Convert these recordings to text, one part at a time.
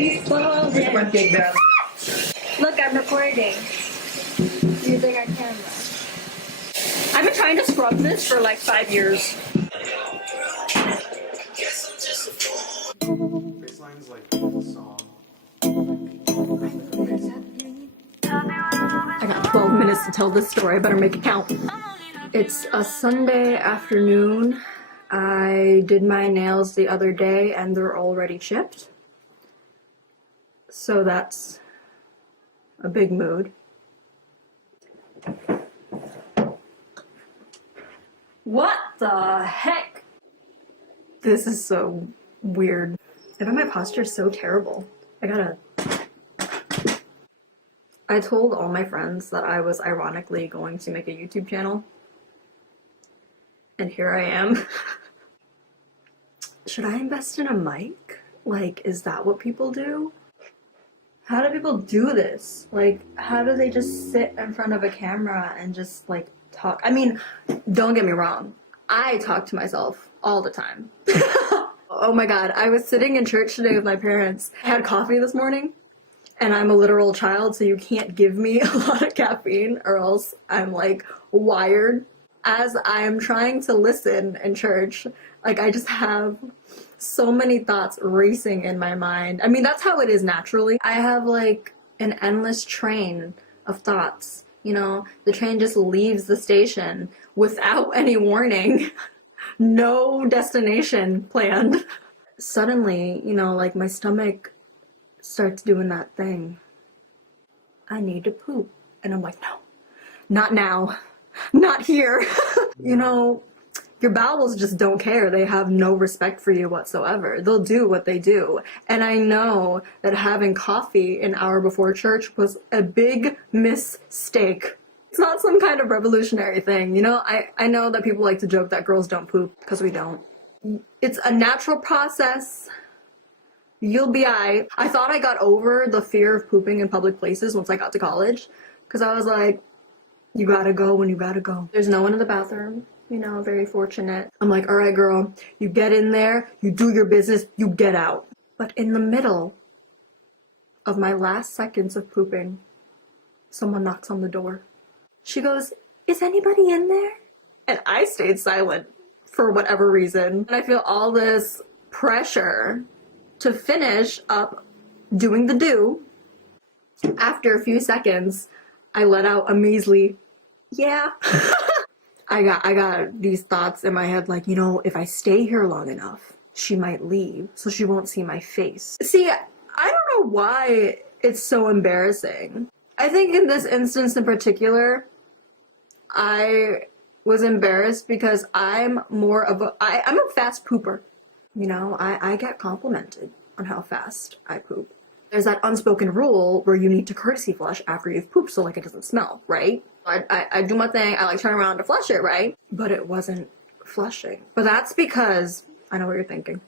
Which one take that? Look, I'm recording using our camera. I've been trying to scrub this for like 5 years. This line's like a song. I got 12 minutes to tell this story. I better make it count. It's a Sunday afternoon. I did my nails the other day and they're already chipped. So that's a big mood. What the heck? This is so weird. I bet my posture is so terrible. I told all my friends that I was ironically going to make a YouTube channel. And here I am. Should I invest in a mic? Like, is that what people do? How do people do this? Like, how do they just sit in front of a camera and just, like, talk? I mean, don't get me wrong. I talk to myself all the time. Oh my god, I was sitting in church today with my parents. I had coffee this morning, and I'm a literal child, so you can't give me a lot of caffeine or else I'm, like, wired. As I am trying to listen in church, like, I just have so many thoughts racing in my mind. I mean, that's how it is naturally. I have, like, an endless train of thoughts. You know, the train just leaves the station without any warning. No destination planned. Suddenly, you know, like, my stomach starts doing that thing. I need to poop. And I'm like, no, not now. Not here. You know, your bowels just don't care. They have no respect for you whatsoever. They'll do what they do. And I know that having coffee an hour before church was a big mistake. It's not some kind of revolutionary thing, you know? I know that people like to joke that girls don't poop, because we don't. It's a natural process. You'll be aight. I thought I got over the fear of pooping in public places once I got to college, because I was like, you gotta go when you gotta go. There's no one in the bathroom, you know, very fortunate. I'm like, all right, girl, you get in there, you do your business, you get out. But in the middle of my last seconds of pooping, someone knocks on the door. She goes, is anybody in there? And I stayed silent for whatever reason. And I feel all this pressure to finish up doing the do. After a few seconds, I let out a measly, yeah. I got these thoughts in my head like, you know, if I stay here long enough, she might leave, so she won't see my face. See, I don't know why it's so embarrassing. I think in this instance in particular, I was embarrassed because I'm a fast pooper. You know, I get complimented on how fast I poop. There's that unspoken rule where you need to courtesy flush after you've pooped so, like, it doesn't smell, right? I do my thing, I, like, turn around to flush it, right? But it wasn't flushing. But that's because, I know what you're thinking.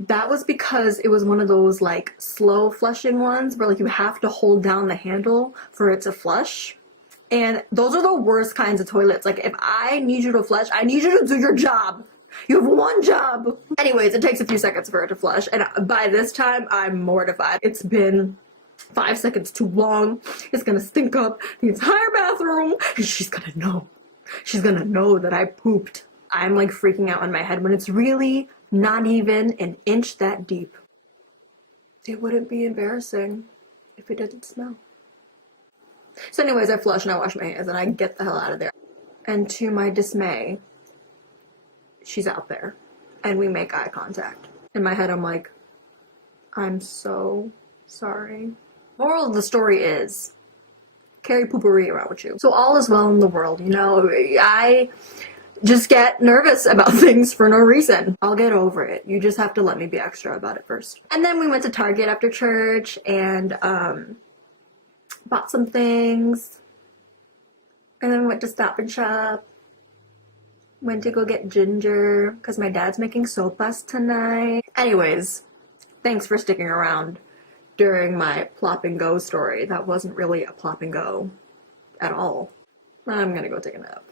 That was because it was one of those, like, slow flushing ones where, like, you have to hold down the handle for it to flush. And those are the worst kinds of toilets. Like, if I need you to flush, I need you to do your job. You have one job. Anyways, it takes a few seconds for it to flush, and by this time, I'm mortified. It's been 5 seconds too long. It's gonna stink up the entire bathroom, and she's gonna know. She's gonna know that I pooped. I'm, like, freaking out in my head when it's really not even an inch that deep. It wouldn't be embarrassing if it didn't smell. So anyways, I flush and I wash my hands and I get the hell out of there. And to my dismay, she's out there, and we make eye contact. In my head, I'm like, I'm so sorry. Moral of the story is, carry poopery around with you. So all is well in the world, you know? I just get nervous about things for no reason. I'll get over it. You just have to let me be extra about it first. And then we went to Target after church and bought some things. And then we went to Stop and Shop. Went to go get ginger because my dad's making sopas tonight. Anyways, thanks for sticking around during my plop and go story. That wasn't really a plop and go at all. I'm gonna go take a nap.